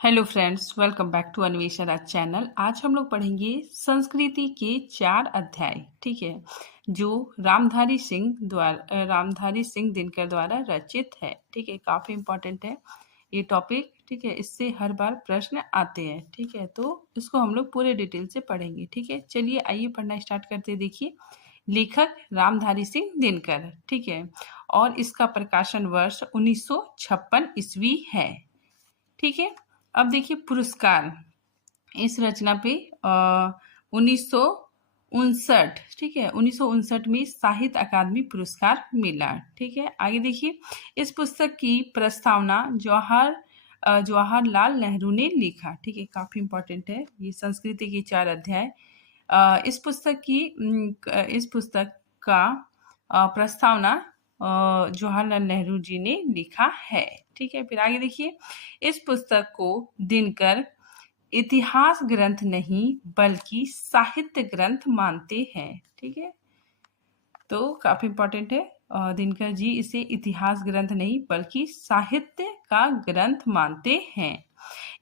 Hello friends, welcome back to Anvesha Raj channel. आज हम लोग पढ़ेंगे संस्कृति के 4 अध्याय, ठीक है, जो रामधारी सिंह दिनकर द्वारा रचित है। ठीक है, काफ़ी इम्पोर्टेंट है ये टॉपिक। ठीक है, इससे हर बार प्रश्न आते हैं। ठीक है, तो इसको हम लोग पूरे डिटेल से पढ़ेंगे। ठीक है, चलिए आइए पढ़ना स्टार्ट करते हैं। देखिए, लेखक रामधारी सिंह दिनकर, ठीक है, और इसका प्रकाशन वर्ष 1956 ईस्वी है। ठीक है, अब देखिए पुरस्कार। इस रचना पे 1959, ठीक है, 1959 में साहित्य अकादमी पुरस्कार मिला। ठीक है, आगे देखिए, इस पुस्तक की प्रस्तावना जवाहरलाल नेहरू ने लिखा। ठीक है, काफी इंपॉर्टेंट है ये संस्कृति के 4 अध्याय। इस पुस्तक का प्रस्तावना जवाहरलाल नेहरू जी ने लिखा है। ठीक है, फिर आगे देखिए, इस पुस्तक को दिनकर इतिहास ग्रंथ नहीं बल्कि साहित्य ग्रंथ मानते हैं। ठीक है, तो काफी इंपॉर्टेंट है। दिनकर जी इसे इतिहास ग्रंथ नहीं बल्कि साहित्य का ग्रंथ मानते हैं।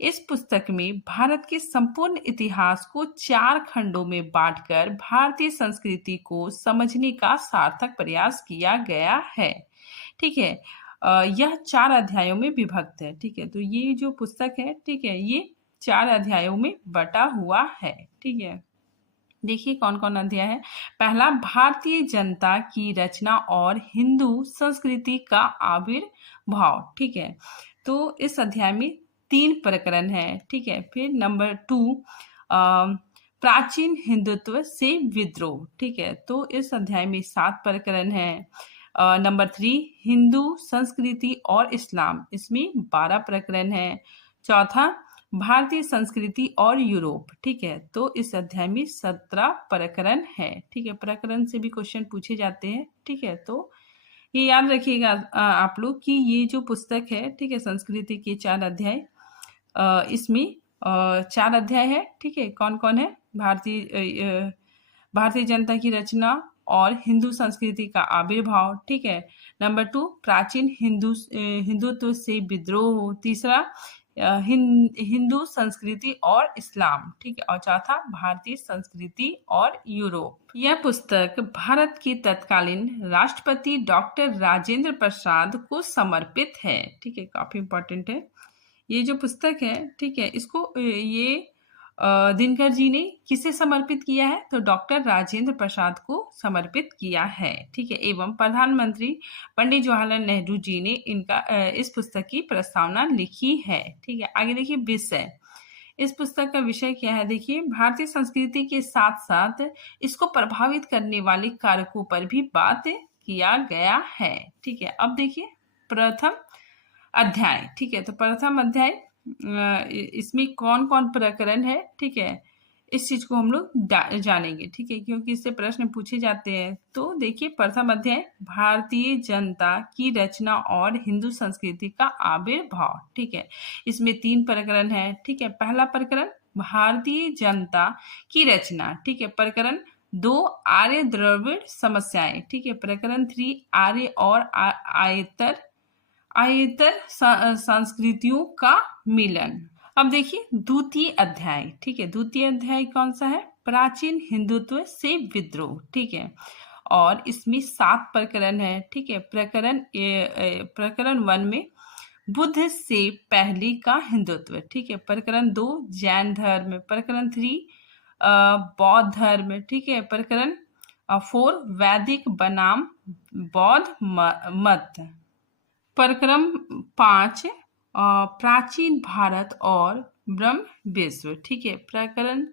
इस पुस्तक में भारत के संपूर्ण इतिहास को 4 खंडों में बांटकर भारतीय संस्कृति को समझने का सार्थक प्रयास किया गया है। ठीक है, यह 4 अध्यायों में विभक्त है। ठीक है, तो ये जो पुस्तक है, ठीक है, ये 4 अध्यायों में बटा हुआ है। ठीक है, देखिए कौन कौन अध्याय है। पहला, भारतीय जनता की रचना और हिंदू संस्कृति का आविर्भाव। ठीक है, तो इस अध्याय में 3 प्रकरण है। ठीक है, फिर नंबर 2, प्राचीन हिंदुत्व से विद्रोह। ठीक है, तो इस अध्याय में 7 प्रकरण है। नंबर 3, हिंदू संस्कृति और इस्लाम, इसमें 12 प्रकरण है। चौथा, भारतीय संस्कृति और यूरोप। ठीक है, तो इस अध्याय में 17 प्रकरण है। ठीक है, प्रकरण से भी क्वेश्चन पूछे जाते हैं। ठीक है, तो ये याद रखिएगा आप लोग कि ये जो पुस्तक है, ठीक है, संस्कृति के 4 अध्याय, इसमें 4 अध्याय है। ठीक है, कौन कौन है। भारतीय जनता की रचना और हिंदू संस्कृति का आविर्भाव। ठीक है, नंबर 2, प्राचीन हिंदुत्व से विद्रोह। तीसरा, हिंदू संस्कृति और इस्लाम। ठीक है, और चौथा, भारतीय संस्कृति और यूरोप। यह पुस्तक भारत के तत्कालीन राष्ट्रपति डॉक्टर राजेंद्र प्रसाद को समर्पित है। ठीक है, काफी इंपॉर्टेंट है ये जो पुस्तक है। ठीक है, इसको ये दिनकर जी ने किसे समर्पित किया है, तो डॉक्टर राजेंद्र प्रसाद को समर्पित किया है। ठीक है, एवं प्रधानमंत्री पंडित जवाहरलाल नेहरू जी ने इस पुस्तक की प्रस्तावना लिखी है। ठीक है, आगे देखिए विषय। इस पुस्तक का विषय क्या है, देखिए, भारतीय संस्कृति के साथ साथ इसको प्रभावित करने वाले कारकों पर भी बात किया गया है। ठीक है, अब देखिए प्रथम अध्याय। ठीक है, तो प्रथम अध्याय, इसमें कौन कौन प्रकरण है, ठीक है, इस चीज को हम लोग जानेंगे। ठीक है, क्योंकि इससे प्रश्न पूछे जाते हैं। तो देखिए प्रथम अध्याय, भारतीय जनता की रचना और हिंदू संस्कृति का आविर्भाव। ठीक है, इसमें 3 प्रकरण है। ठीक है, पहला प्रकरण, भारतीय जनता की रचना। ठीक है, प्रकरण 2, आर्य द्रविड़ समस्याएं। ठीक है, प्रकरण 3, आर्य और आयतर संस्कृतियों का मिलन। अब देखिए द्वितीय अध्याय। ठीक है, द्वितीय अध्याय कौन सा है, प्राचीन हिंदुत्व से विद्रोह। ठीक है, और इसमें 7 प्रकरण है। ठीक है, प्रकरण 1 में बुद्ध से पहले का हिंदुत्व। ठीक है, प्रकरण 2, जैन धर्म। प्रकरण 3, बौद्ध धर्म। ठीक है, प्रकरण 4, वैदिक बनाम बौद्ध मत। प्रकरण 5, प्राचीन भारत और ब्रह्म विश्व। ठीक है, प्रकरण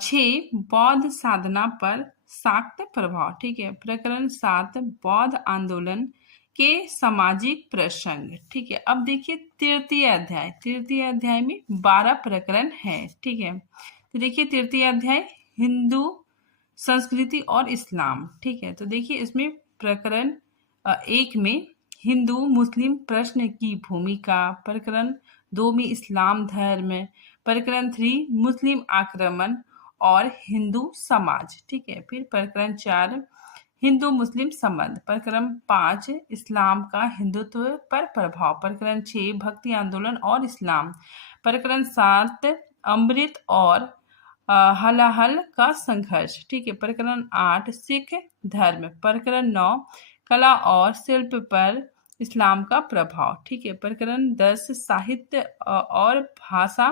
6, बौद्ध साधना पर शाक्त प्रभाव। ठीक है, प्रकरण 7, बौद्ध आंदोलन के सामाजिक प्रसंग। ठीक है, अब देखिए तृतीय अध्याय। तृतीय अध्याय में 12 प्रकरण है। ठीक है, तो देखिए तृतीय अध्याय, हिंदू संस्कृति और इस्लाम। ठीक है, तो देखिए इसमें प्रकरण 1 में हिंदू मुस्लिम प्रश्न की भूमिका। प्रकरण 2 में इस्लाम धर्म। प्रकरण 3, मुस्लिम आक्रमण और हिंदू समाज। ठीक है, फिर प्रकरण 4, हिंदू मुस्लिम संबंध। प्रकरण 5 इस्लाम का हिंदुत्व पर प्रभाव। प्रकरण 6 भक्ति आंदोलन और इस्लाम। प्रकरण 7 अमृत और हलाहल का संघर्ष। ठीक है। प्रकरण 8 सिख धर्म। प्रकरण 9 कला और शिल्प पर इस्लाम का प्रभाव। ठीक है। प्रकरण 10 साहित्य और भाषा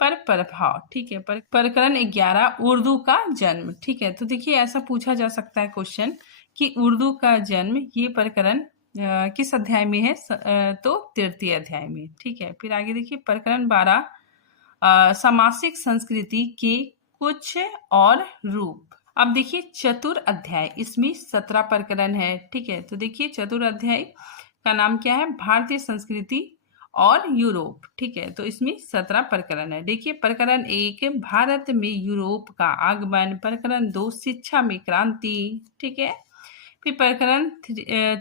पर प्रभाव। ठीक है। प्रकरण 11 उर्दू का जन्म। ठीक है। तो देखिए ऐसा पूछा जा सकता है क्वेश्चन कि उर्दू का जन्म, ये प्रकरण किस अध्याय में है? तो तृतीय अध्याय में। ठीक है। फिर आगे देखिए प्रकरण 12 सामासिक संस्कृति के कुछ और रूप। अब देखिए चतुर अध्याय, इसमें 17 प्रकरण है। ठीक है। तो देखिए चतुर अध्याय का नाम क्या है? भारतीय संस्कृति और यूरोप। ठीक है। तो इसमें 17 प्रकरण है। देखिए प्रकरण 1 भारत में यूरोप का आगमन। प्रकरण 2 शिक्षा में क्रांति। ठीक है। फिर प्रकरण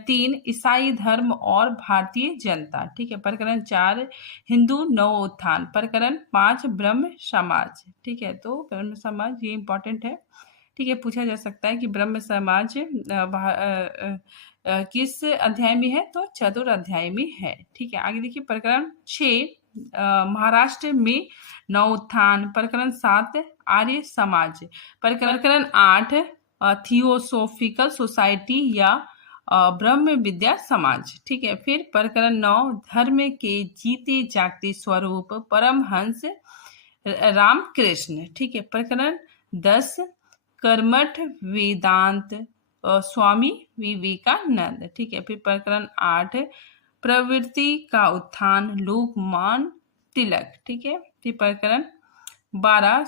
3 ईसाई धर्म और भारतीय जनता। ठीक है। प्रकरण 4 हिंदू नव उत्थान। प्रकरण 5 ब्रह्म समाज। ठीक है। तो ब्रह्म समाज ये इंपॉर्टेंट है। ठीक है। पूछा जा सकता है कि ब्रह्म समाज किस अध्याय में है? तो चतुर अध्याय में है। ठीक है। आगे देखिए प्रकरण 6 महाराष्ट्र में नव उत्थान। प्रकरण 7 आर्य समाज। प्रकरण 8 थियोसोफिकल सोसाइटी या ब्रह्म विद्या समाज। ठीक है। फिर प्रकरण 9 धर्म के जीते जागते स्वरूप परमहंस रामकृष्ण। ठीक है। प्रकरण 10 कर्मठ वेदांत स्वामी विवेकानंद। ठीक है। फिर प्रकरण 8 प्रवृत्ति का उत्थान लोकमान्य तिलक। ठीक है। फिर प्रकरण 12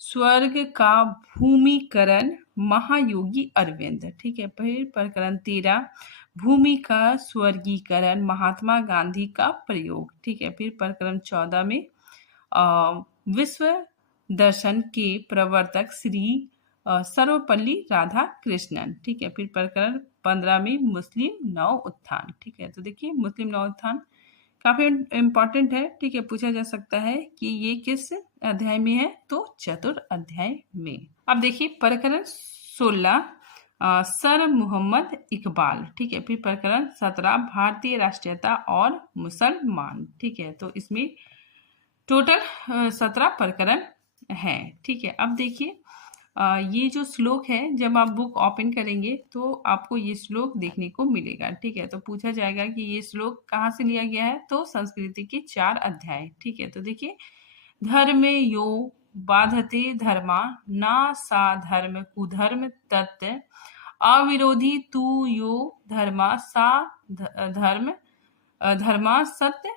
स्वर्ग का भूमिकरण महायोगी अरविंद। ठीक है। फिर प्रकरण 13 भूमि का स्वर्गीकरण महात्मा गांधी का प्रयोग। ठीक है। फिर प्रकरण 14 में विश्व दर्शन के प्रवर्तक श्री सर्वपल्ली राधाकृष्णन। ठीक है। फिर प्रकरण 15 में मुस्लिम नव उत्थान। ठीक है। तो देखिए मुस्लिम नव उत्थान काफी इम्पोर्टेंट है। ठीक है। पूछा जा सकता है कि ये किस अध्याय में है? तो चतुर अध्याय में। अब देखिए प्रकरण 16 सर मोहम्मद इकबाल। ठीक है। फिर प्रकरण 17 भारतीय राष्ट्रीयता और मुसलमान। ठीक है। तो इसमें टोटल 17 प्रकरण है। ठीक है। अब देखिए ये जो श्लोक है, जब आप बुक ओपन करेंगे तो आपको ये श्लोक देखने को मिलेगा। ठीक है। तो पूछा जाएगा कि ये श्लोक कहाँ से लिया गया है? तो संस्कृति के 4 अध्याय। ठीक है। तो देखिए धर्म यो बाधते धर्मा ना सा धर्म कुधर्म तत् अविरोधी तू यो धर्मा सा धर्म धर्मा सत्य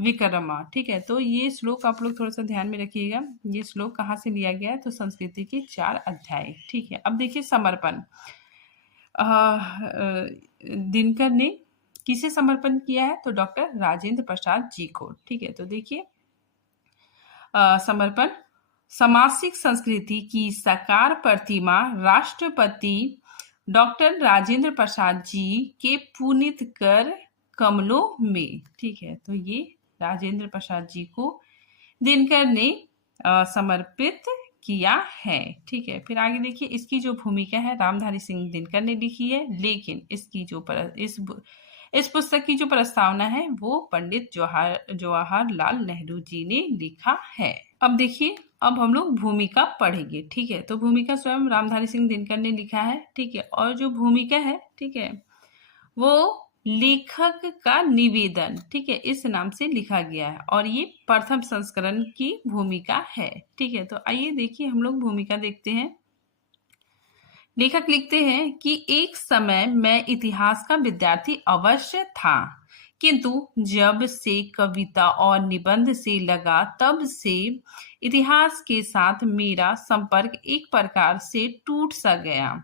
विक्रमा। ठीक है। तो ये श्लोक आप लोग थोड़ा सा ध्यान में रखिएगा। ये श्लोक कहाँ से लिया गया है? तो संस्कृति के 4 अध्याय। ठीक है। अब देखिए समर्पण दिनकर ने किसे समर्पण किया है? तो डॉक्टर राजेंद्र प्रसाद जी को। ठीक है। तो देखिए समर्पण सामासिक संस्कृति की साकार प्रतिमा राष्ट्रपति डॉक्टर राजेंद्र प्रसाद जी के पुनीत कर कमलों में। ठीक है। तो ये राजेंद्र प्रसाद जी को दिनकर ने समर्पित किया है। ठीक है। फिर आगे देखिए इसकी जो भूमिका है रामधारी सिंह दिनकर ने लिखी है, लेकिन इसकी जो इस पुस्तक की जो प्रस्तावना है वो पंडित जवाहरलाल नेहरू जी ने लिखा है। अब देखिए अब हम लोग भूमिका पढ़ेंगे। ठीक है। तो भूमिका स्वयं रामधारी सिंह दिनकर ने लिखा है। ठीक है। और जो भूमिका है, ठीक है, वो लेखक का निवेदन, ठीक है, इस नाम से लिखा गया है और ये प्रथम संस्करण की भूमिका है। ठीक है। तो आइए देखिए हम लोग भूमिका देखते हैं। लेखक लिखते हैं कि एक समय मैं इतिहास का विद्यार्थी अवश्य था, किंतु जब से कविता और निबंध से लगा तब से इतिहास के साथ मेरा संपर्क एक प्रकार से टूट सा गया।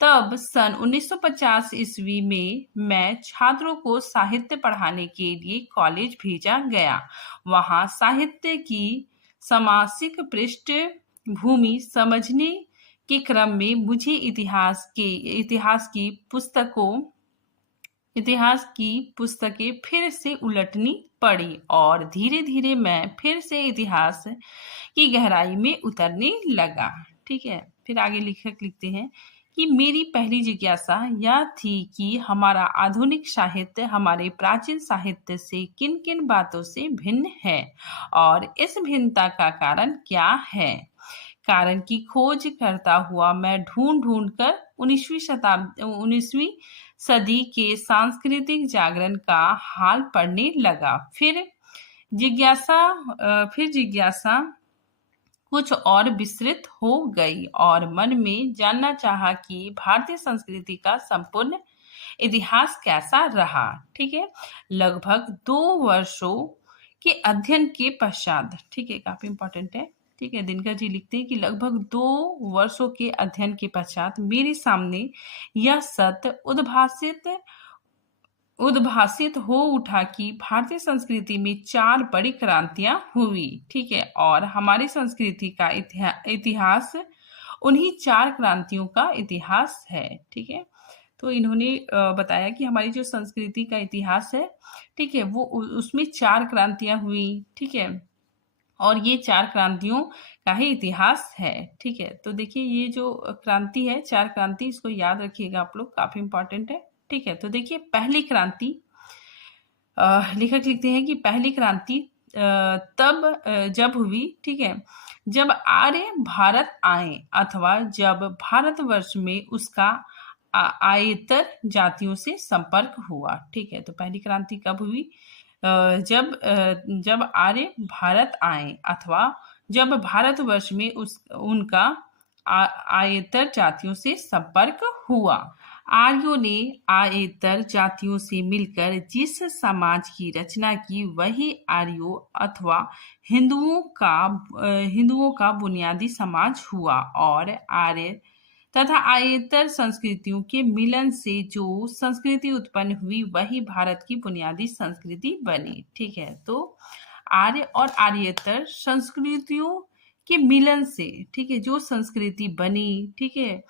तब सन 1950 ईस्वी में मैं छात्रों को साहित्य पढ़ाने के लिए कॉलेज भेजा गया। वहां साहित्य की सामासिक पृष्ठभूमि समझने के क्रम में मुझे इतिहास की पुस्तकें फिर से उलटनी पड़ी और धीरे धीरे मैं फिर से इतिहास की गहराई में उतरने लगा। ठीक है। फिर आगे लेखक लिखते हैं कि मेरी पहली जिज्ञासा यह थी कि हमारा आधुनिक साहित्य हमारे प्राचीन साहित्य से किन किन बातों से भिन्न है और इस भिन्नता का कारण क्या है। कारण की खोज करता हुआ मैं ढूंढ ढूंढ कर 19वीं सदी के सांस्कृतिक जागरण का हाल पढ़ने लगा। फिर जिज्ञासा कुछ और विस्तृत हो गई और मन में जानना चाहा कि भारतीय संस्कृति का संपूर्ण इतिहास कैसा रहा। ठीक है, लगभग 2 वर्षों के अध्ययन के पश्चात, ठीक है, काफी इंपॉर्टेंट है। ठीक है, दिनकर जी लिखते हैं कि लगभग 2 वर्षों के अध्ययन के पश्चात मेरे सामने यह सत्य उद्भासित हो उठा कि भारतीय संस्कृति में 4 बड़ी क्रांतियां हुई। ठीक है, और हमारी संस्कृति का इतिहास उन्हीं 4 क्रांतियों का इतिहास है। ठीक है, तो इन्होंने बताया कि हमारी जो संस्कृति का इतिहास है, ठीक है, वो उसमें 4 क्रांतियां हुई। ठीक है, और ये 4 क्रांतियों का ही इतिहास है। ठीक है, तो देखिए ये जो क्रांति है, 4 क्रांति, इसको याद रखिएगा आप लोग, काफी इंपॉर्टेंट है। ठीक है, तो देखिए पहली क्रांति, लेखक लिखते हैं कि पहली क्रांति तब जब हुई, ठीक है, जब आर्य भारत आए अथवा जब भारतवर्ष में उसका आयेतर जातियों से संपर्क हुआ। ठीक है, तो पहली क्रांति कब हुई? जब आर्य भारत आए अथवा जब भारतवर्ष में उनका आयेतर जातियों से संपर्क हुआ। आर्यों ने आयेतर जातियों से मिलकर जिस समाज की रचना की वही आर्यों अथवा हिंदुओं का बुनियादी समाज हुआ और आर्य तथा आयेतर संस्कृतियों के मिलन से जो संस्कृति उत्पन्न हुई वही भारत की बुनियादी संस्कृति बनी। ठीक है, तो आर्य और आर्येतर संस्कृतियों के मिलन से, ठीक है, जो संस्कृति बनी, ठीक है,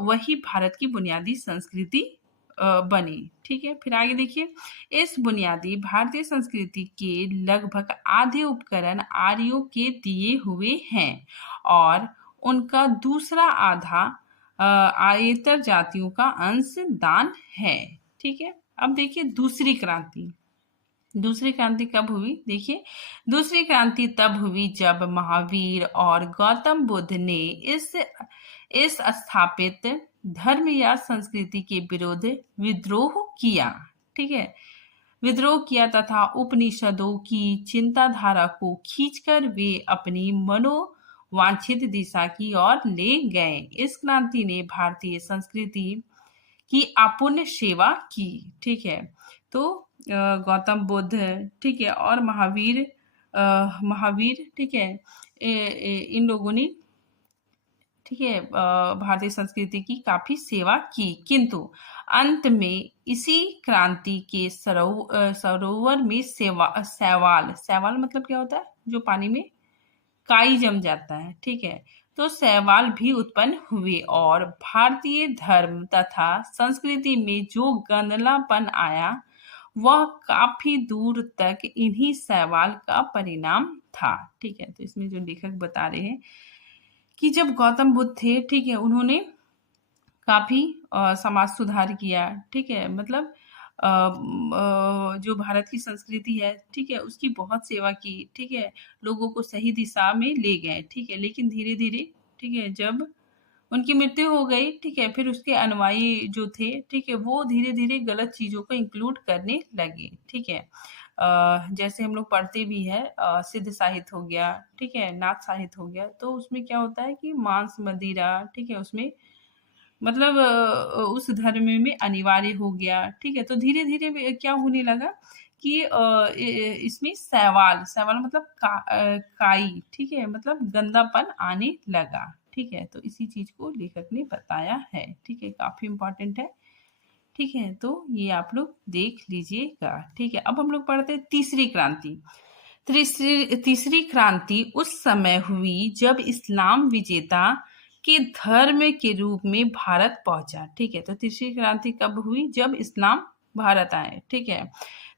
वही भारत की बुनियादी संस्कृति बनी। ठीक है, फिर आगे देखिए, इस बुनियादी भारतीय संस्कृति के लगभग आधे उपकरण आर्यों के दिए हुए हैं और उनका दूसरा आधा आयेतर जातियों का अंश दान है। ठीक है, अब देखिए दूसरी क्रांति कब हुई? देखिए, दूसरी क्रांति तब हुई जब महावीर और गौतम बुद्ध ने इस स्थापित धर्म या संस्कृति के विरुद्ध विद्रोह किया। ठीक है, विद्रोह किया तथा उपनिषदों की चिंताधारा को खींचकर वे अपनी मनोवांछित दिशा की ओर ले गए। इस क्रांति ने भारतीय संस्कृति की अपूर्ण सेवा की। ठीक है, तो गौतम बुद्ध, ठीक है, और महावीर, ठीक है, इन लोगों ने, ठीक है, भारतीय संस्कृति की काफी सेवा की, किंतु अंत में इसी क्रांति के सरोवर में सैवाल मतलब क्या होता है? जो पानी में काई जम जाता है। ठीक है, तो सैवाल भी उत्पन्न हुए और भारतीय धर्म तथा संस्कृति में जो गंदलापन आया वह काफी दूर तक इन्हीं सैवाल का परिणाम था। ठीक है, तो इसमें जो लेखक बता रहे हैं कि जब गौतम बुद्ध थे, ठीक है, उन्होंने काफी समाज सुधार किया। ठीक है, मतलब जो भारत की संस्कृति है, ठीक है, उसकी बहुत सेवा की। ठीक है, लोगों को सही दिशा में ले गए। ठीक है, लेकिन धीरे धीरे, ठीक है, जब उनकी मृत्यु हो गई, ठीक है, फिर उसके अनुयायी जो थे, ठीक है, वो धीरे धीरे गलत चीजों को इंक्लूड करने लगे। ठीक है, जैसे हम लोग पढ़ते भी है, सिद्ध साहित्य हो गया, ठीक है, नाथ साहित्य हो गया, तो उसमें क्या होता है कि मांस मदिरा, ठीक है, उसमें मतलब उस धर्म में अनिवार्य हो गया। ठीक है, तो धीरे धीरे क्या होने लगा कि इसमें सैवाल मतलब काई, ठीक है, मतलब गंदापन आने लगा। ठीक है, तो इसी चीज को लेखक ने बताया है। ठीक है, काफी इंपॉर्टेंट है। ठीक है, तो ये आप लोग देख लीजिएगा। ठीक है, अब हम लोग पढ़ते हैं तीसरी क्रांति। तीसरी क्रांति उस समय हुई जब इस्लाम विजेता के धर्म के रूप में भारत पहुंचा। ठीक है, तो तीसरी क्रांति कब हुई? जब इस्लाम भारत आए। ठीक है,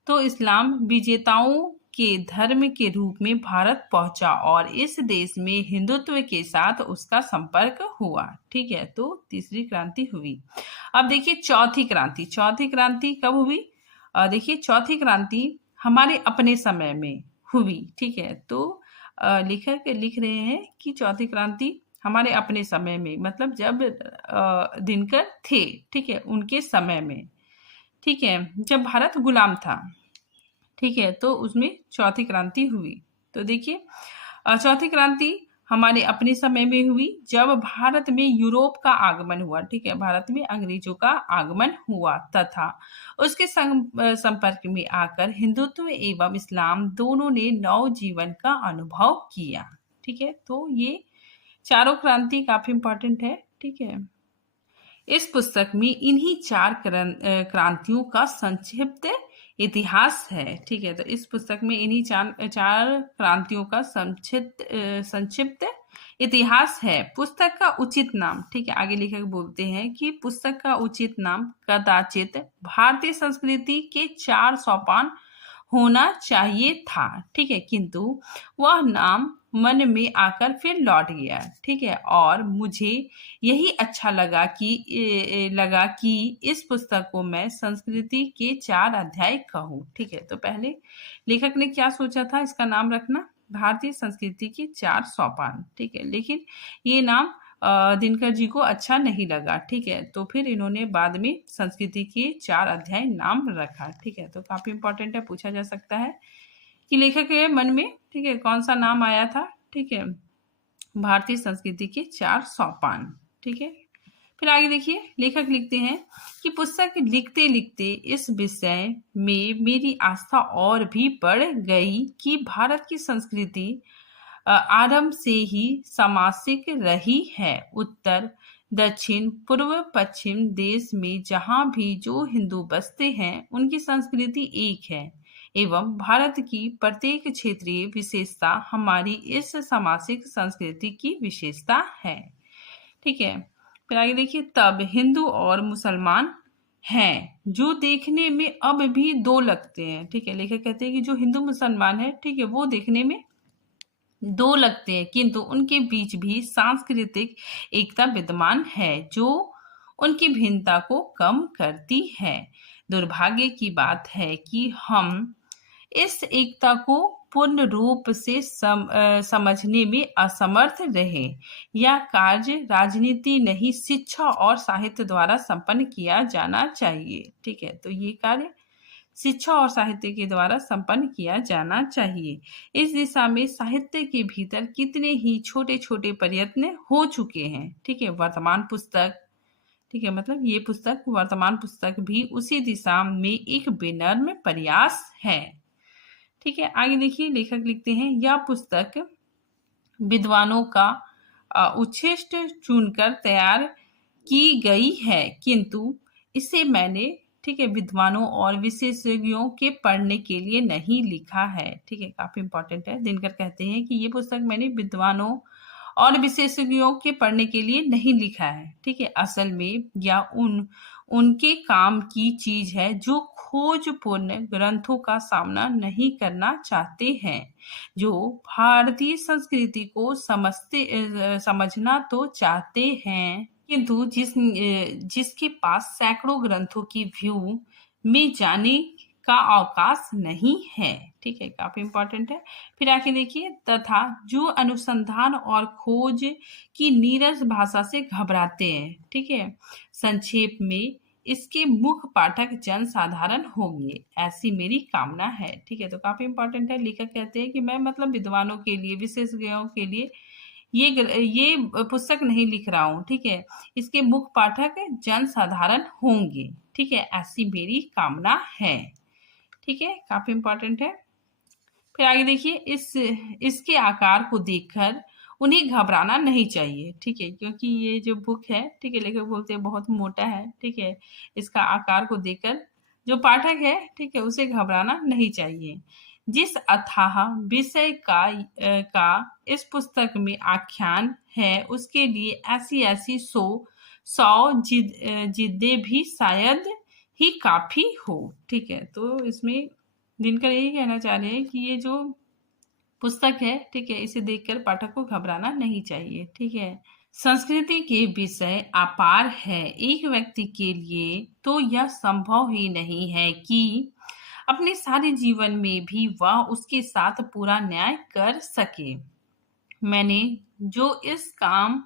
तो इस्लाम विजेताओं के धर्म के रूप में भारत पहुंचा और इस देश में हिंदुत्व के साथ उसका संपर्क हुआ। ठीक है, तो तीसरी क्रांति हुई। अब देखिए चौथी क्रांति। चौथी क्रांति कब हुई? देखिए चौथी क्रांति हमारे अपने समय में हुई। ठीक है, तो लेखक लिख रहे हैं कि चौथी क्रांति हमारे अपने समय में, मतलब जब दिनकर थे, ठीक है, उनके समय में, ठीक है, जब भारत गुलाम था, ठीक है, तो उसमें चौथी क्रांति हुई। तो देखिए चौथी क्रांति हमारे अपने समय में हुई जब भारत में यूरोप का आगमन हुआ। ठीक है, भारत में अंग्रेजों का आगमन हुआ तथा उसके संपर्क में आकर हिंदुत्व एवं इस्लाम दोनों ने नव जीवन का अनुभव किया। ठीक है, तो ये चारों क्रांति काफी इंपॉर्टेंट है। ठीक है, इस पुस्तक में इन्हीं चार क्रांतियों का संक्षिप्त इतिहास है। ठीक है, तो इस पुस्तक में इन्हीं चार क्रांतियों का संक्षिप्त इतिहास है। पुस्तक का उचित नाम, ठीक है, आगे लेखक बोलते हैं कि पुस्तक का उचित नाम कदाचित भारतीय संस्कृति के 4 सोपान होना चाहिए था। ठीक है, किंतु वह नाम मन में आकर फिर लौट गया। ठीक है, और मुझे यही अच्छा लगा कि इस पुस्तक को मैं संस्कृति के 4 अध्याय कहूँ। ठीक है, तो पहले लेखक ने क्या सोचा था इसका नाम रखना? भारतीय संस्कृति के 4 सोपान। ठीक है, लेकिन ये नाम दिनकर जी को अच्छा नहीं लगा। ठीक है, तो फिर इन्होंने बाद में संस्कृति के 4 अध्याय नाम रखा। ठीक है, तो काफी इंपॉर्टेंट है, पूछा जा सकता है कि लेखक के मन में, ठीक है, कौन सा नाम आया था? ठीक है, भारतीय संस्कृति के 4 सोपान। ठीक है, फिर आगे देखिए लेखक लिखते हैं कि पुस्तक लिखते लिखते इस विषय में मेरी आस्था और भी बढ़ गई कि भारत की संस्कृति आरंभ से ही सामासिक रही है। उत्तर दक्षिण पूर्व पश्चिम देश में जहाँ भी जो हिंदू बसते हैं उनकी संस्कृति एक है एवं भारत की प्रत्येक क्षेत्रीय विशेषता हमारी इस सामासिक संस्कृति की विशेषता है। ठीक है, फिर आगे देखिए तब हिंदू और मुसलमान हैं जो देखने में अब भी दो लगते हैं। ठीक है, लेखक कहते हैं कि जो हिंदू मुसलमान है, ठीक है, वो देखने में दो लगते हैं किंतु उनके बीच भी सांस्कृतिक एकता विद्यमान है जो उनकी भिन्नता को कम करती है। दुर्भाग्य की बात है कि हम इस एकता को पूर्ण रूप से समझने में असमर्थ रहे। यह कार्य राजनीति नहीं शिक्षा और साहित्य द्वारा संपन्न किया जाना चाहिए। ठीक है, तो ये कार्य शिक्षा और साहित्य के द्वारा संपन्न किया जाना चाहिए। इस दिशा में साहित्य के भीतर कितने ही छोटे छोटे प्रयत्न हो चुके हैं। ठीक है, वर्तमान पुस्तक, ठीक है, मतलब ये पुस्तक, वर्तमान पुस्तक भी उसी दिशा में एक विनम्र प्रयास है। ठीक है, आगे देखिए लेखक लिखते हैं यह पुस्तक विद्वानों का उच्छिष्ट चुनकर तैयार की गई है किंतु इसे मैंने, ठीक है, विद्वानों और विशेषज्ञों के पढ़ने के लिए नहीं लिखा है। ठीक है, काफी इंपॉर्टेंट है। दिनकर कहते हैं कि ये पुस्तक मैंने विद्वानों और विशेषज्ञों के पढ़ने के लिए नहीं लिखा है। ठीक है, असल में यह उनके काम की चीज है जो खोजपूर्ण ग्रंथों का सामना नहीं करना चाहते हैं, जो भारतीय संस्कृति को समझना तो चाहते हैं किंतु जिसके पास सैकड़ों ग्रंथों की व्यू में जाने का अवकाश नहीं है। ठीक है, काफी इंपॉर्टेंट है। फिर आके देखिए तथा जो अनुसंधान और खोज की नीरस भाषा से घबराते हैं। ठीक है, संक्षेप में इसके मुख्य पाठक जन साधारण होंगे, ऐसी मेरी कामना है। ठीक है, तो काफी इंपॉर्टेंट है। लेखक कहते हैं कि मैं मतलब विद्वानों के लिए, विशेषज्ञों के लिए ये पुस्तक नहीं लिख रहा हूँ। ठीक है, इसके मुख्य पाठक जन साधारण होंगे। ठीक है, ऐसी मेरी कामना है। ठीक है, काफी इंपॉर्टेंट है। फिर आगे देखिए इसके आकार को देखकर उन्हें घबराना नहीं चाहिए। ठीक है, क्योंकि ये जो बुक है, ठीक है, लेखक बोलते हैं बहुत मोटा है। ठीक है, इसका आकार को देखकर जो पाठक है, ठीक है, उसे घबराना नहीं चाहिए। जिस अथाह विषय का इस पुस्तक में आख्यान है उसके लिए ऐसी ऐसी 100 जिद्दें भी शायद ही काफी हो। ठीक है, तो इसमें दिनकर यही कहना चाह रहे हैं कि ये जो पुस्तक है, ठीक है, इसे देखकर पाठक को घबराना नहीं चाहिए, ठीक है। संस्कृति के विषय अपार है। एक व्यक्ति के लिए तो यह संभव ही नहीं है कि अपने सारे जीवन में भी वह उसके साथ पूरा न्याय कर सके। मैंने जो इस काम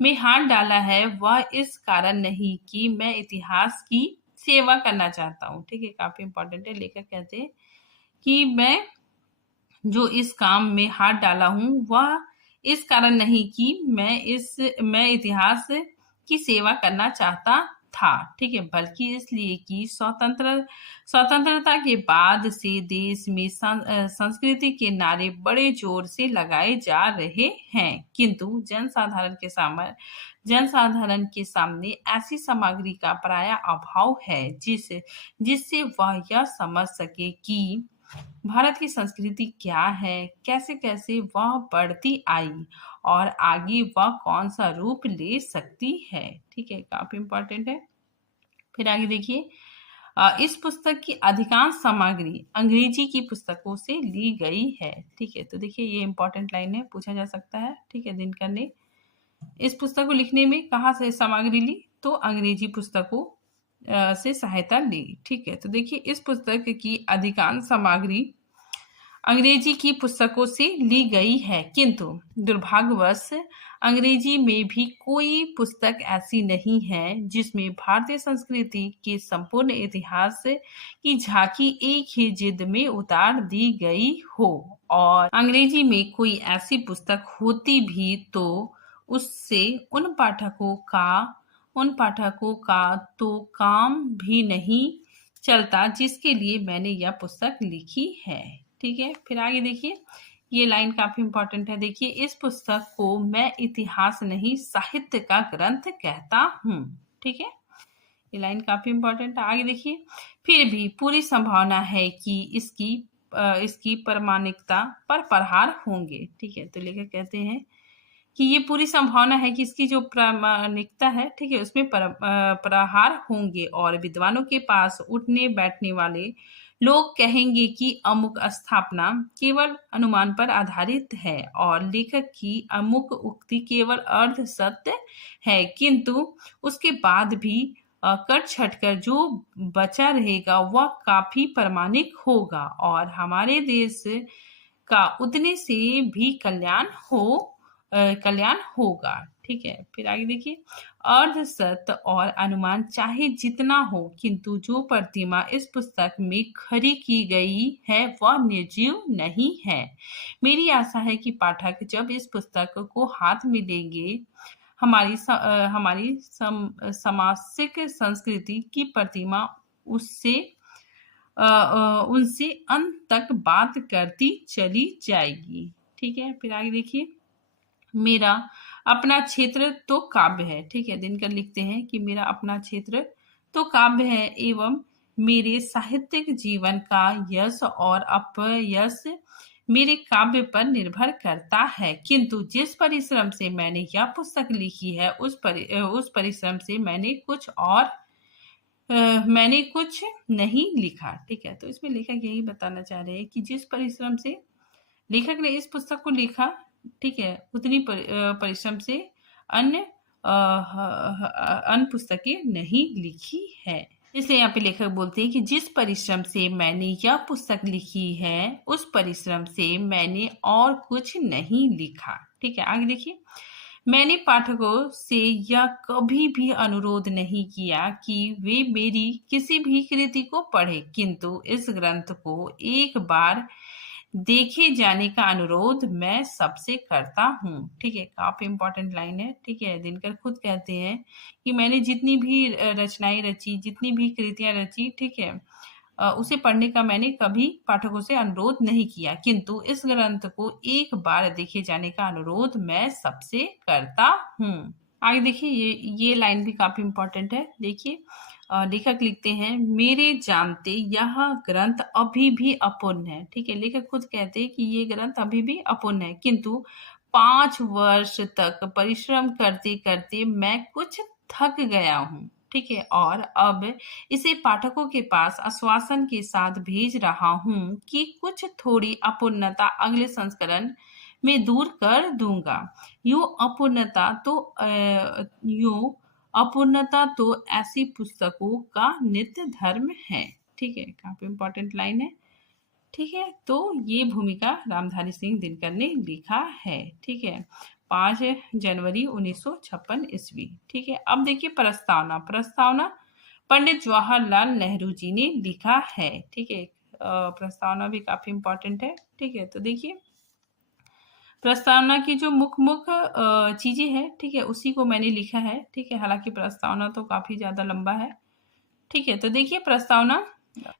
में हाथ डाला है वह इस कारण नहीं कि मैं इतिहास की सेवा करना चाहता हूँ, ठीक है, काफी इंपॉर्टेंट है। लेखक कहते हैं कि मैं जो इस काम में हाथ डाला हूँ वह इस कारण नहीं कि मैं इतिहास की सेवा करना चाहता था, ठीक है, बल्कि इसलिए कि स्वतंत्रता के बाद से देश में संस्कृति के नारे बड़े जोर से लगाए जा रहे हैं, किंतु जनसाधारण के सामने ऐसी सामग्री का प्राय अभाव है जिससे वह यह समझ सके कि भारत की संस्कृति क्या है, कैसे कैसे वह बढ़ती आई और आगे वह कौन सा रूप ले सकती है, ठीक है, काफी इंपॉर्टेंट है। फिर आगे देखिए, इस पुस्तक की अधिकांश सामग्री अंग्रेजी की पुस्तकों से ली गई है, ठीक है। तो देखिए ये इंपॉर्टेंट लाइन है, पूछा जा सकता है, ठीक है। दिनकर ने इस पुस्तक को लिखने में कहाँ से सामग्री ली, तो अंग्रेजी पुस्तकों से सहायता ली, ठीक है। तो देखिए इस पुस्तक की अधिकांश सामग्री अंग्रेजी की पुस्तकों से ली गई है, किंतु दुर्भाग्यवश अंग्रेजी में भी कोई पुस्तक ऐसी नहीं है जिसमें भारतीय संस्कृति के संपूर्ण इतिहास की झांकी एक ही जिद में उतार दी गई हो, और अंग्रेजी में कोई ऐसी पुस्तक होती भी तो उससे उन पाठकों का तो काम भी नहीं चलता जिसके लिए मैंने यह पुस्तक लिखी है, ठीक है। फिर आगे देखिए, ये लाइन काफी इंपॉर्टेंट है। देखिए, इस पुस्तक को मैं इतिहास नहीं साहित्य का ग्रंथ कहता हूँ, ठीक है। ये लाइन काफी इंपॉर्टेंट है। आगे देखिए, फिर भी पूरी संभावना है कि इसकी प्रामाणिकता पर प्रहार होंगे, ठीक है। तो लेखक कहते हैं कि ये पूरी संभावना है कि इसकी जो प्रामाणिकता है, ठीक है, उसमें प्रहार होंगे और विद्वानों के पास उठने बैठने वाले लोग कहेंगे कि अमुक स्थापना केवल अनुमान पर आधारित है और लेखक की अमुक उक्ति केवल अर्ध सत्य है, किंतु उसके बाद भी कट छट कर जो बचा रहेगा वह काफी प्रामाणिक होगा और हमारे देश का उतने से भी कल्याण होगा, ठीक है। फिर आगे देखिए, अर्ध सत्य और अनुमान चाहे जितना हो, किंतु जो प्रतिमा इस पुस्तक में खड़ी की गई है वह निर्जीव नहीं है। मेरी आशा है कि पाठक जब इस पुस्तक को हाथ में लेंगे हमारी सामासिक संस्कृति की प्रतिमा उनसे अंत तक बात करती चली जाएगी, ठीक है। फिर आगे देखिए, मेरा अपना क्षेत्र तो काव्य है, ठीक है। दिनकर लिखते हैं कि मेरा अपना क्षेत्र तो काव्य है एवं मेरे साहित्यिक जीवन का यश और अपयश मेरे काव्य पर निर्भर करता है, किंतु जिस परिश्रम से मैंने यह पुस्तक लिखी है उस परिश्रम से मैंने कुछ नहीं लिखा, ठीक है। तो इसमें लेखक यही बताना चाह रहे हैं कि जिस परिश्रम से लेखक ने इस पुस्तक को लिखा, ठीक है, उतनी परिश्रम से अन्य पुस्तकें नहीं लिखी है। इसलिए यहाँ पे लेखक बोलते हैं कि जिस परिश्रम से मैंने यह पुस्तक लिखी है उस परिश्रम से मैंने और कुछ नहीं लिखा, ठीक है। आगे देखिए, मैंने पाठकों से यह कभी भी अनुरोध नहीं किया कि वे मेरी किसी भी कृति को पढ़े, किंतु इस ग्रंथ को एक बार देखे जाने का अनुरोध मैं सबसे करता हूँ, ठीक है। काफी इंपॉर्टेंट लाइन है, ठीक है। दिनकर खुद कहते हैं कि मैंने जितनी भी रचनाएं रची, जितनी भी कृतियां रची, ठीक है, उसे पढ़ने का मैंने कभी पाठकों से अनुरोध नहीं किया, किंतु इस ग्रंथ को एक बार देखे जाने का अनुरोध मैं सबसे करता हूँ। आगे देखिए, ये लाइन भी काफी इंपॉर्टेंट है। देखिए, लेखक लिखते हैं, मेरे जानते यह ग्रंथ अभी भी अपूर्ण है, ठीक है। लेखक खुद कहते हैं कि ये ग्रंथ अभी भी अपूर्ण है, किंतु 5 वर्ष तक परिश्रम करते करते मैं कुछ थक गया हूँ, ठीक है, और अब इसे पाठकों के पास आश्वासन के साथ भेज रहा हूं कि कुछ थोड़ी अपूर्णता अगले संस्करण में दूर कर दूंगा। यूं अपूर्णता तो यूं अपूर्णता तो ऐसी पुस्तकों का नित्य धर्म है। ठीक है, काफी इंपॉर्टेंट लाइन है। ठीक है, तो ये भूमिका रामधारी सिंह दिनकर ने लिखा है। ठीक है, 5 जनवरी 1956 ईस्वी। ठीक है, अब देखिए प्रस्तावना। प्रस्तावना पंडित जवाहरलाल नेहरू जी ने लिखा है। ठीक है, प्रस्तावना भी काफी इंपॉर्टेंट है। ठीक है, तो देखिए प्रस्तावना की जो मुख्य चीजें हैं, ठीक है, उसी को मैंने लिखा है। ठीक है, हालांकि प्रस्तावना तो काफी ज्यादा लंबा है। ठीक है, तो देखिए प्रस्तावना।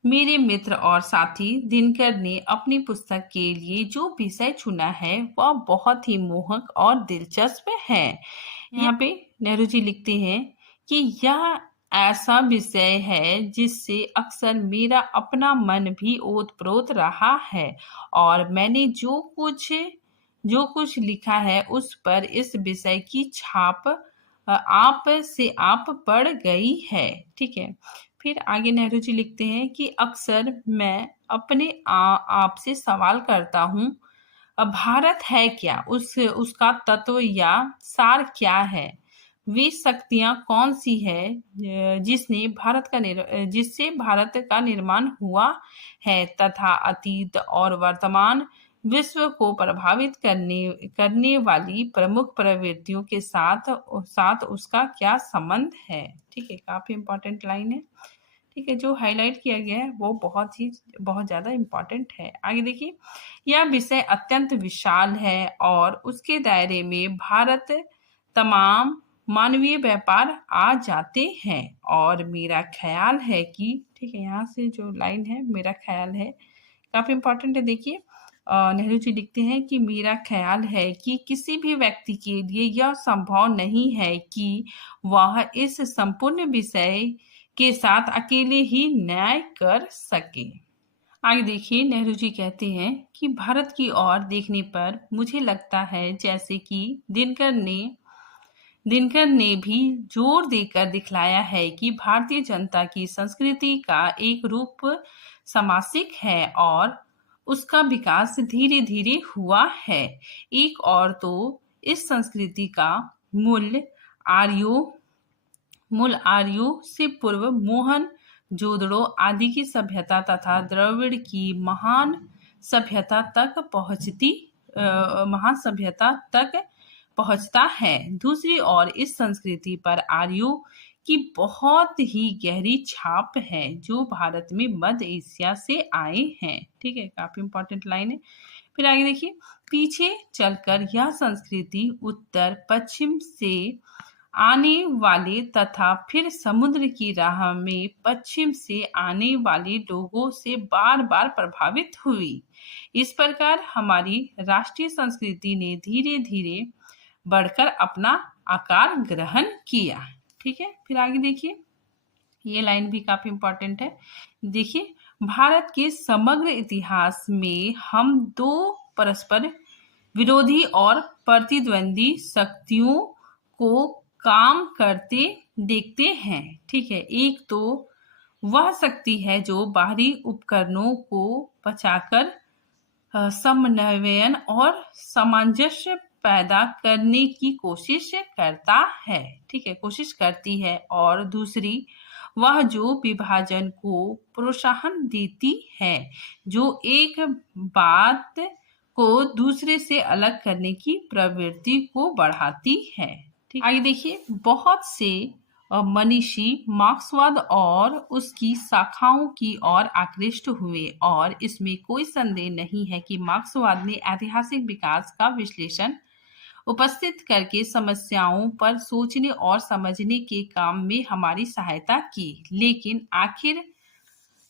मेरे मित्र और साथी दिनकर ने अपनी पुस्तक के लिए जो विषय चुना है वह बहुत ही मोहक और दिलचस्प है। यहाँ पे नेहरू जी लिखते हैं कि यह ऐसा विषय है जिससे अक्सर मेरा अपना मन भी ओतप्रोत रहा है और मैंने जो कुछ लिखा है उस पर इस विषय की छाप आप से आप पड़ गई है। ठीक है, फिर आगे नेहरू जी लिखते हैं कि अक्सर मैं अपने आप से सवाल करता हूँ, भारत है क्या, उसका तत्व या सार क्या है, वे शक्तियां कौन सी है जिससे भारत का निर्माण हुआ है तथा अतीत और वर्तमान विश्व को प्रभावित करने वाली प्रमुख प्रवृत्तियों के साथ उसका क्या संबंध है। ठीक है, काफी इंपॉर्टेंट लाइन है। ठीक है, जो हाईलाइट किया गया है वो बहुत ज्यादा इंपॉर्टेंट है। आगे देखिए, यह विषय अत्यंत विशाल है और उसके दायरे में भारत तमाम मानवीय व्यापार आ जाते हैं और मेरा ख्याल है कि, ठीक है, यहाँ से जो लाइन है मेरा ख्याल है काफी इंपॉर्टेंट है। देखिए नेहरू जी लिखते हैं कि मेरा ख्याल है कि किसी भी व्यक्ति के लिए यह संभव नहीं है कि वह इस संपूर्ण विषय के साथ अकेले ही न्याय कर सके। आगे देखिए नेहरू जी कहते हैं कि भारत की ओर देखने पर मुझे लगता है जैसे कि दिनकर ने भी जोर देकर दिखलाया है कि भारतीय जनता की संस्कृति का एक रूप सामासिक है और उसका विकास धीरे धीरे हुआ है। एक और तो इस संस्कृति का मूल आर्यों से पूर्व मोहन जोदड़ो आदि की सभ्यता तथा द्रविड़ की महान सभ्यता तक पहुंचता है। दूसरी ओर इस संस्कृति पर आर्यों की बहुत ही गहरी छाप है जो भारत में मध्य एशिया से आए हैं। ठीक है, काफी इंपॉर्टेंट लाइन है। फिर आगे देखिए, पीछे चलकर यह संस्कृति उत्तर पश्चिम से आने वाले तथा फिर समुद्र की राह में पश्चिम से आने वाले लोगों से बार बार प्रभावित हुई। इस प्रकार हमारी राष्ट्रीय संस्कृति ने धीरे धीरे बढ़कर अपना आकार ग्रहण किया। ठीक है, फिर आगे देखिए, ये लाइन भी काफी इंपॉर्टेंट है। देखिए, भारत के समग्र इतिहास में हम दो परस्पर विरोधी और प्रतिद्वंदी शक्तियों को काम करते देखते हैं। ठीक है, एक तो वह शक्ति है जो बाहरी उपकरणों को बचाकर समन्वयन और सामंजस्य पैदा करने की कोशिश करता है। ठीक है, कोशिश करती है, और दूसरी वह जो विभाजन को प्रोत्साहन देती है, जो एक बात को दूसरे से अलग करने की प्रवृत्ति को बढ़ाती है। ठीक, आगे देखिए, बहुत से मनीषी मार्क्सवाद और उसकी शाखाओं की ओर आकृष्ट हुए और इसमें कोई संदेह नहीं है कि मार्क्सवाद ने ऐतिहासिक विकास का विश्लेषण उपस्थित करके समस्याओं पर सोचने और समझने के काम में हमारी सहायता की, लेकिन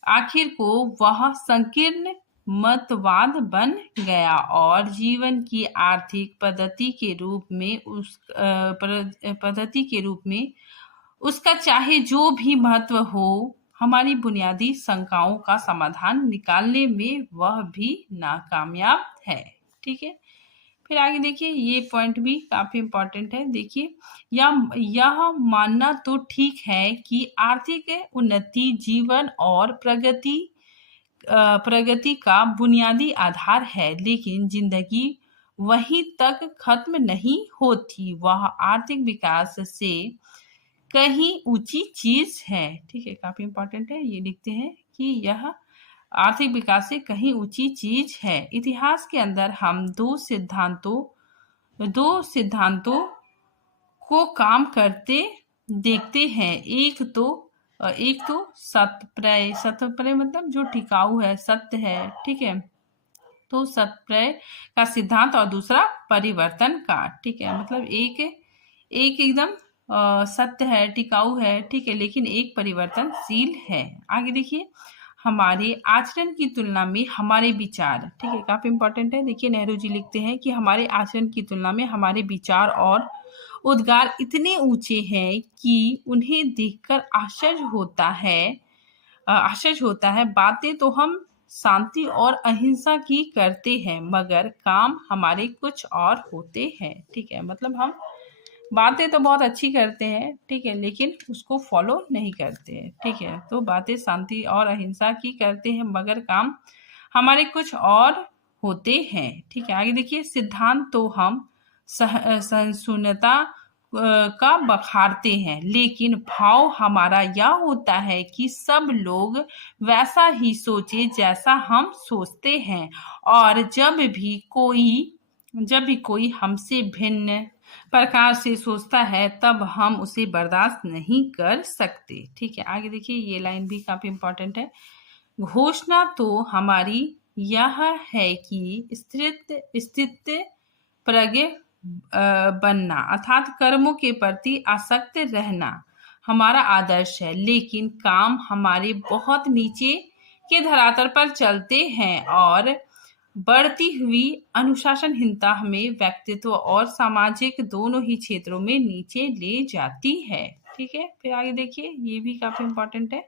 आखिर को वह संकीर्ण मतवाद बन गया और जीवन की आर्थिक पद्धति के रूप में उसका चाहे जो भी महत्व हो, हमारी बुनियादी शंकाओं का समाधान निकालने में वह भी नाकामयाब है। ठीक है, फिर आगे देखिए, ये पॉइंट भी काफी इम्पोर्टेंट है। देखिए, यह मानना तो ठीक है कि आर्थिक उन्नति जीवन और प्रगति का बुनियादी आधार है, लेकिन जिंदगी वहीं तक खत्म नहीं होती। वह आर्थिक विकास से कहीं ऊंची चीज है। ठीक है, काफी इंपॉर्टेंट है। ये लिखते हैं कि यह आर्थिक विकास से कहीं ऊंची चीज है। इतिहास के अंदर हम दो सिद्धांतों को काम करते देखते हैं। एक तो सतप्रय मतलब जो टिकाऊ है, सत्य है। ठीक है, तो सतप्रय का सिद्धांत और दूसरा परिवर्तन का। ठीक है, मतलब एक एक एकदम सत्य है, टिकाऊ है। ठीक है, लेकिन एक परिवर्तनशील है। आगे देखिए, हमारे आचरण की तुलना में हमारे विचार। ठीक है, काफी इंपॉर्टेंट है। देखिए, नेहरू जी लिखते हैं कि हमारे आचरण की तुलना में हमारे विचार और उद्गार इतने ऊंचे हैं कि उन्हें देखकर आश्चर्य होता है। बातें तो हम शांति और अहिंसा की करते हैं, मगर काम हमारे कुछ और होते हैं। ठीक है, मतलब हम बातें तो बहुत अच्छी करते हैं, ठीक है, लेकिन उसको फॉलो नहीं करते हैं। ठीक है, तो बातें शांति और अहिंसा की करते हैं, मगर काम हमारे कुछ और होते हैं। ठीक है, आगे देखिए, सिद्धांत तो हम सहिष्णुता का बखारते हैं, लेकिन भाव हमारा यह होता है कि सब लोग वैसा ही सोचे जैसा हम सोचते हैं, और जब भी कोई हमसे भिन्न प्रकार से सोचता है, तब हम उसे बर्दाश्त नहीं कर सकते। ठीक है, आगे देखिए, ये लाइन भी काफी इंपॉर्टेंट है। घोषणा तो हमारी यह है कि स्थित प्रज्ञ बनना अर्थात कर्मों के प्रति आसक्त रहना हमारा आदर्श है, लेकिन काम हमारे बहुत नीचे के धरातल पर चलते हैं, और बढ़ती हुई अनुशासनहीनता हमें व्यक्तित्व और सामाजिक दोनों ही क्षेत्रों में नीचे ले जाती है। ठीक है, फिर आगे देखिए, ये भी काफी इंपॉर्टेंट है।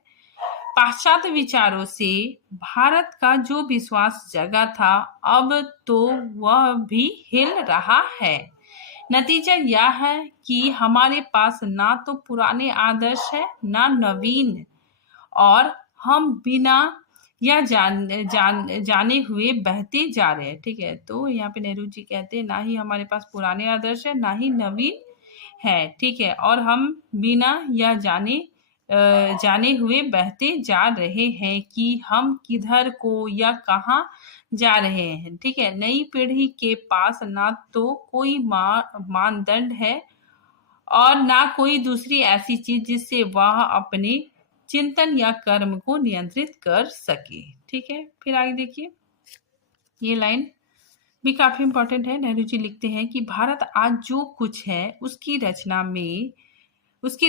पाश्चात्य विचारों से भारत का जो विश्वास जगा था, अब तो वह भी हिल रहा है। नतीजा यह है कि हमारे पास ना तो पुराने आदर्श है, ना नवीन, और हम बिना या जाने हुए बहते जा रहे हैं। ठीक है, तो यहाँ पे नेहरू जी कहते हैं, ना ही हमारे पास पुराने आदर्श है, ना ही नवीन है। ठीक है, और हम बिना या जाने हुए बहते जा रहे हैं कि हम किधर को या कहाँ जा रहे हैं। ठीक है, नई पीढ़ी के पास ना तो कोई मानदंड है और ना कोई दूसरी ऐसी चीज जिससे वह अपने चिंतन या कर्म को नियंत्रित कर सके। ठीक है, फिर आगे देखिए, ये लाइन भी काफी इंपॉर्टेंट है। नेहरू जी लिखते हैं कि भारत आज जो कुछ है उसकी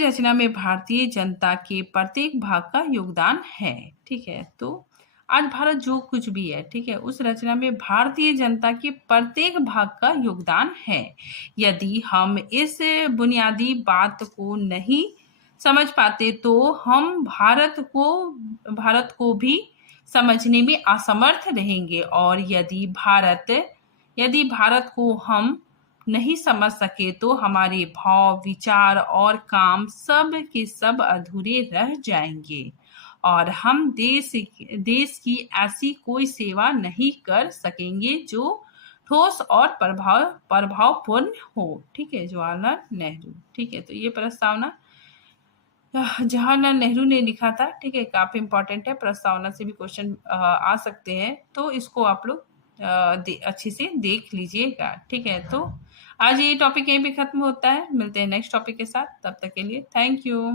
रचना में भारतीय जनता के प्रत्येक भाग का योगदान है। ठीक है, तो आज भारत जो कुछ भी है, ठीक है, उस रचना में भारतीय जनता के प्रत्येक भाग का योगदान है। यदि हम इस बुनियादी बात को नहीं समझ पाते तो हम भारत को भी समझने में असमर्थ रहेंगे, और यदि भारत को हम नहीं समझ सके तो हमारे भाव, विचार और काम सब के सब अधूरे रह जाएंगे, और हम देश की ऐसी कोई सेवा नहीं कर सकेंगे जो ठोस और प्रभावपूर्ण हो। ठीक है, जवाहरलाल नेहरू। ठीक है, तो ये प्रस्तावना जवाहरलाल नेहरू ने लिखा था। ठीक है, काफी इंपॉर्टेंट है, प्रस्तावना से भी क्वेश्चन आ सकते हैं, तो इसको आप लोग अच्छे से देख लीजिएगा। ठीक है, तो आज ये टॉपिक यहीं पे खत्म होता है। मिलते हैं नेक्स्ट टॉपिक के साथ, तब तक के लिए थैंक यू।